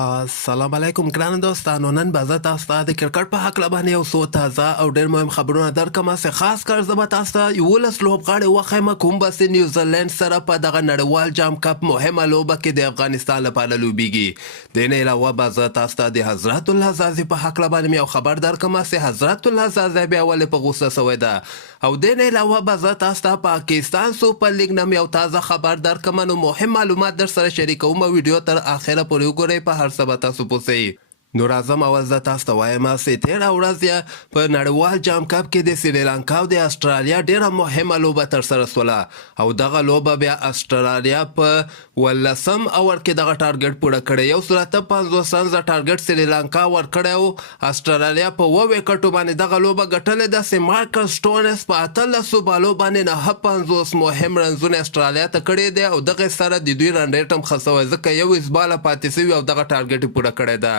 السلام علیکم ګرانو دوستانو، نن به زه تاسو ته د کرکټ په هکله باندې یو څو تازه او ډېر مهم خبرونه درکړم. چې خاص کر زه به تاسو ته 11 لوبغاړي وښیم کوم به چې نیوزیلینډ سره په دغه نړیوال جام کپ مهمه لوبه کې د افغانستان لپاره لوبیږي. د نه علاوه به زه تاسو ته د حضرت الله زازي په هکله باندې یو خبر درکړم چې حضرت الله زازي بیا ولې په غوسه سوی ده، او د نه علاوه به زه تاسو ته پاکستان سوپر لیګ نوم یو تازه خبر درکړم. نو مهم معلومات در سره شریکوم. ویډیو تر اخره پورې وګورئ، په هر څه به تاسو پوهیږئ. نو راځم اول زه تاسو ته وایم چې تېره ورځ په نړیوال جام کپ کې د سریلانکا او د استرالیا ډېره مهمه لوبه ترسره شوله، او دغه لوبه بیا استرالیا په 18 اور کې دغه ټارګټ پوره کړی. 150 ټارګټ سریلانکا ورکړی او استرالیا په 2 وکټو باندې دغه لوبه ګټلې ده. چې مارکس سټونز په 18 بالو باندې 59 مهم رنزونه استرالیا ته کړي دي، او دغه سره د دوی رن ریټ هم ښه شوی، ځکه 21 باله پاتې شوي او دغه ټارګټ یې پوره کړی ده.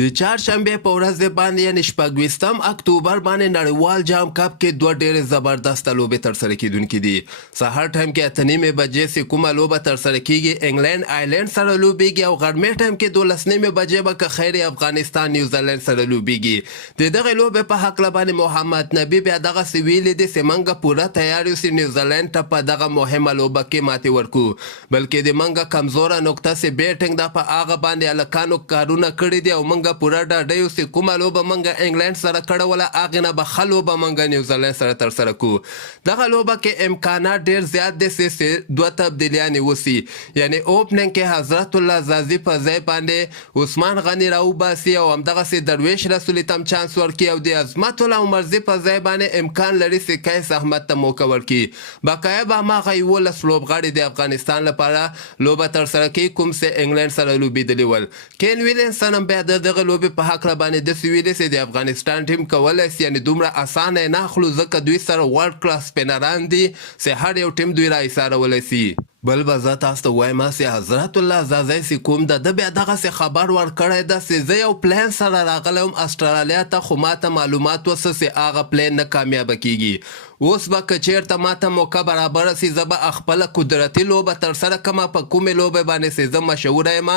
د چهارشنبې په ورځ باندې یعنې 26 اکتوبر باندې نړیوال جام کپ کې دوه ډېرې زبردسته لوبې ترسره کیدونکي دي. سهار ټایم کې 8:30 بجې چې کومه لوبه ترسره کیږي، انګلند آیلینډ سره لوبیږي، او غرمې ټایم کې 12:30 بجې به که خیر افغانستان نیوزیلینډ سره لوبیږي. د دغه لوبې په هکله باندې محمد نبي بیا دغسې ویلي دي چې موږ پوره تیار یو چې نیوزیلینډ ته په دغه مهمه لوبه کې ماتې ورکړو، بلکې د موږ کمزوره نقطه چې بیټینګ ده په هغه باندې هلکانو کارونه کړي دي، او موږ پوره ډاډه یو چې کومه لوبه موږ انګلند سره کړې وله هغې نه به ښه لوبه موږ نیوزیلینډ سره ترسره کړو. دغه لوبه کې امکانات ډېر زیات دي چې 2 تبدیلیانې وسي، یعنې اوپننګ کې حضرت الله زازي په ځای باندې عثمان غني راوباسي، او همدغسې درویش رسولي ته هم چانس ورکړي، او د عظمت الله عمرزي په ځای باندې امکان لري چې قیس احمد ته موقع ورکړي. بقایه به هماغه 11 لوبغاړي د افغانستان لپاره لوبه ترسره کوي کوم چې انګلند سره لوبېدلي ول. کین ویلینسن هم بیا د دغه لوبې په هکله باندې داسې ویلي چې د افغانستان ټیم کولی شي یعنې دومره اسانه یې نه اخلو، ځکه دوی سره ورلډ کلاس سپینران دي چې هر یو ټیم دوی را ایسارولی شي. بل به زه تاسو ته وایم چې حضرت الله زازی چې کوم ده بیا دغسې خبر ورکړی ده چې زه یو پلین سره راغلی وم استرالیا ته، خو ماته معلومات وسه چې هغه پلین نه کامیابه کیږي. اوس به که چېرته ماته موقع برابره سي زه به خپله قدرتي لوبه ترسره کړمه په کومې لوبې باندې چې زه مشهوره یم.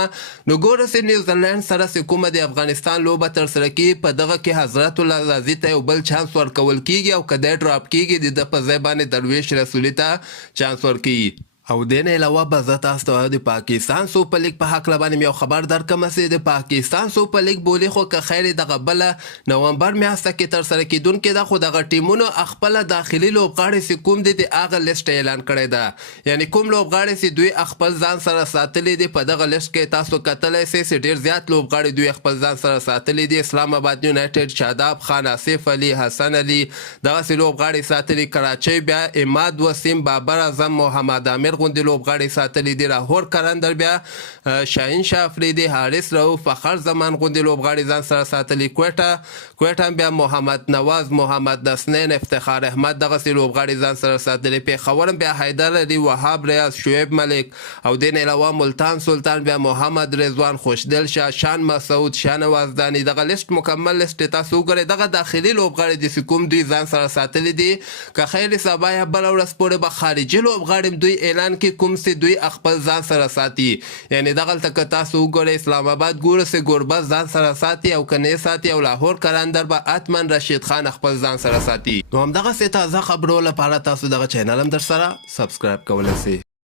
نو ګوره چې نیوزیلینډ سره چې کومه د افغانستان لوبه ترسره کیږي، په دغه کې حضرت الله زازي ته یو بل چانس ورکول کیږي، او که دی ډراپ کیږي د ده په ځای باندې درویش رسولي ته چانس ورکوي. او د نه علاوه به زه تاسو ته د پاکستان سوپر لیګ په هکله باندې یو خبر درکړم چې د پاکستان سوپر لیګ بولي خو که خیر دغه بله نومبر میاشته کې ترسره کیدونکې ده، خو دغه ټیمونو خپله داخلي لوبغاړي چې کوم دي د هغه لیست اعلان کړی ده. یعنې کوم لوبغاړي چې دوی خپل ځان سره ساتلی دي په دغه لیست کې تاسو کتلی سئ چې ډېر زیات لوبغاړي دوی خپل ځان سره ساتلی دي. اسلام آباد یونایټډ، شاداب خان، آصف علي، حسن علي، دغسې لوبغاړي ساتلي. کراچۍ بیا اماد وسیم، بابر اعظم، محمد عامر غوندې لوبغاړي ساتلي دي. لاهور قلندر بیا شاهین شاه افریدي، حارث رؤوف، فخر زمان غوندې لوبغاړي ځان سره ساتلي. کویټه بیا محمد نواز، محمد نسنین، افتخار احمد دغسې لوبغاړي ځان سره ساتلي. پېښور بیا حیدر علي، وهاب ریاض، شعیب ملک، او دې نه علاوه ملتان سلطان، بیا محمد رضوان، خوشدل شاه، شان مسعود، شاهنواز داني. دغه لیست مکمل لیست تاسو وګورئ. دغه داخلي لوبغاړي دي چې کوم دوی ځان سره ساتلي دي. که خیر سبا یا بله ورځ پورې به خارجي لوبغاړي دوی اعلان کړي کوم چې دوی خپل ځان سره ساتي. یعنې دغلته که تاسو وګورئ اسلام آباد ګوره چې ګوربز ځان سره ساتي، او که نه ساتي، او لاهور قلندر به اتمن رشید خان خپل ځان سره ساتي. نو همدغسې تازه خبرو لپاره تاسو دغه چینل هم در سره سبسکرایب کولی شئ.